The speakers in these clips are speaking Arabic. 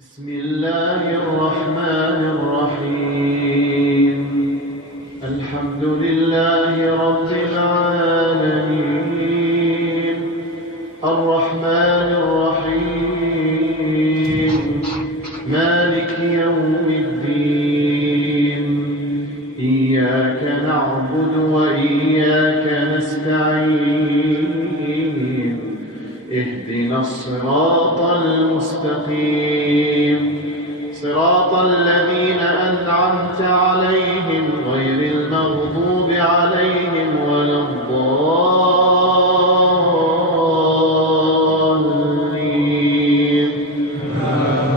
بسم الله الرحمن الرحيم. الحمد لله رب العالمين الرحمن الرحيم مالك يوم الدين. إياك نعبد وإياك نستعين. اهدنا الصراط المستقيم صراط الذين أنعمت عليهم غير المغضوب عليهم ولا الضالين.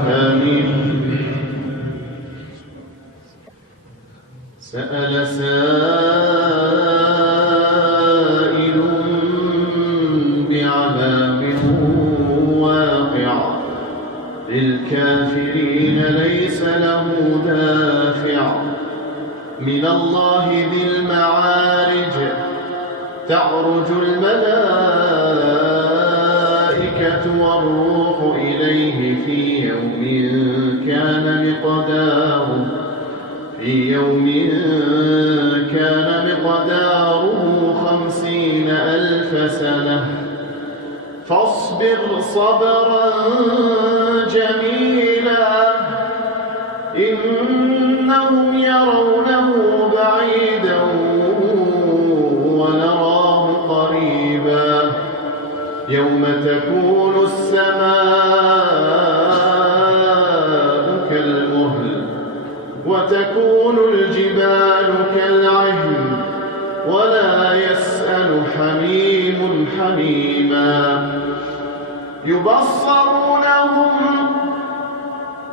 آمين. سأل سائل بعذاب واقع للكافرين ليس له دافع من الله ذي المعارج. تعرج الملائكة والروح إليه في يوم كان مقداره 50,000 سنة. فاصبر صبرا جميلا إنهم يرونه بعيدا ونراه قريبا. يوم تكون السماء كالمهل وتكون الجبال كالعهن ولا يسأل حميم حميما. يبصرونهم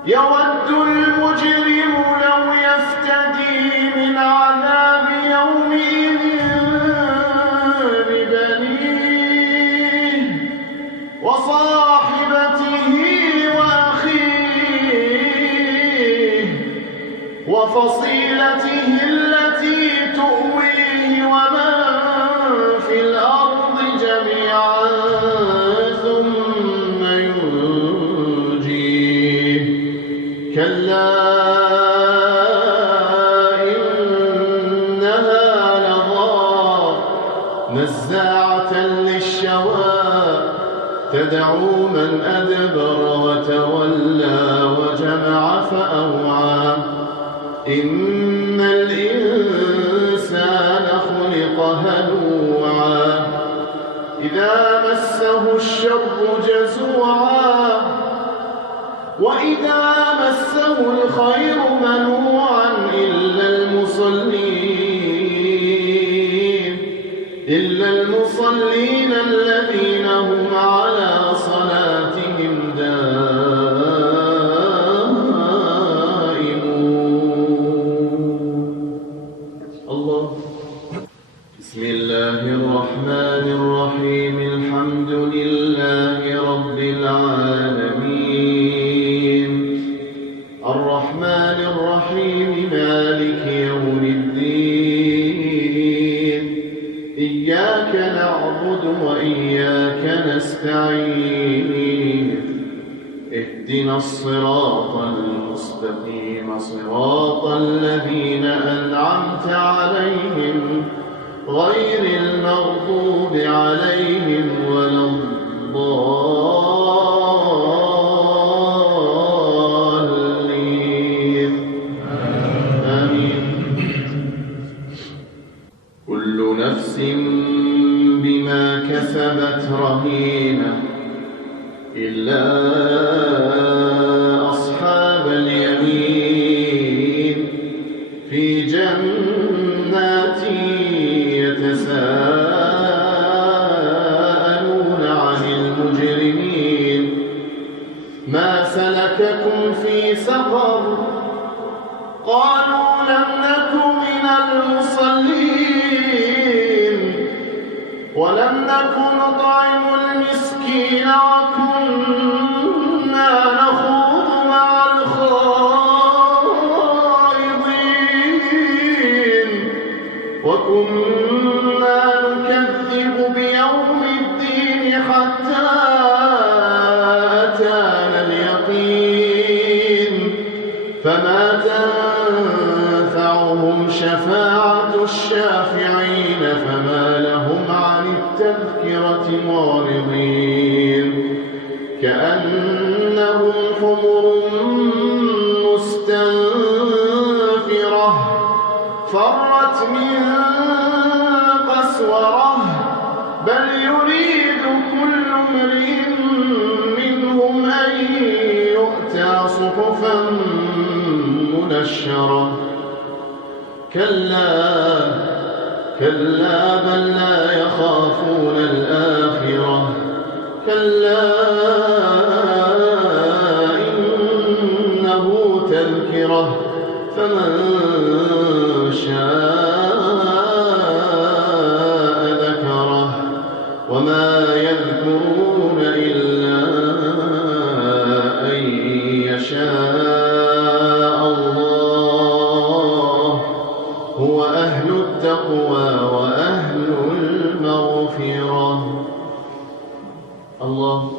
يود المجرم لو يفتدي من عذاب يومئذ ببنيه وصاحبته وأخيه وفصيلته التي تؤويه ومن في الأرض جميعا ثم ينجيه. كلا إنها لظى نزاعة للشوى تدعو من أدبر وتولى وجمع فأوعى. إن الإنسان خلق هلوعا إذا مسه الشر جزوعا وإذا مسه الخير منوعا إلا المصلين الذين هم على صلاتهم الله. بسم الله الرحمن الرحيم. الحمد لله رب العالمين الرحمن الرحيم مالك يوم الدين. إياك نعبد وإياك نستعين. اهدنا الصراط المستقيم صراط الذين أنعمت عليهم غير المغضوب عليهم ولا الضالين. آمين. كل نفس بما كسبت رهينة إلا أصحاب اليمين في جنات يتساءلون عن المجرمين. ما سلككم في سقر؟ قالوا لم نك من المصلين ولم نك نطعم المسكين وكنا نخوض مع الخائضين وكنا نكذب بيوم الدين حتى أتانا اليقين. فما تنفعهم شفاعة الشافعين فما لهم عن التذكرة معرضين كأنهم حمر مستنفرة فرت من قسورة بل يريد كل امرئ منهم أن يؤتى صحفا منشرة كلا بل لا يخافون الآخرة كلا إنه تذكرة فمن شاء ذكره وما يذكرون إلا أن يشاء الله هو أهل التقوى وأهل المغفرة. الله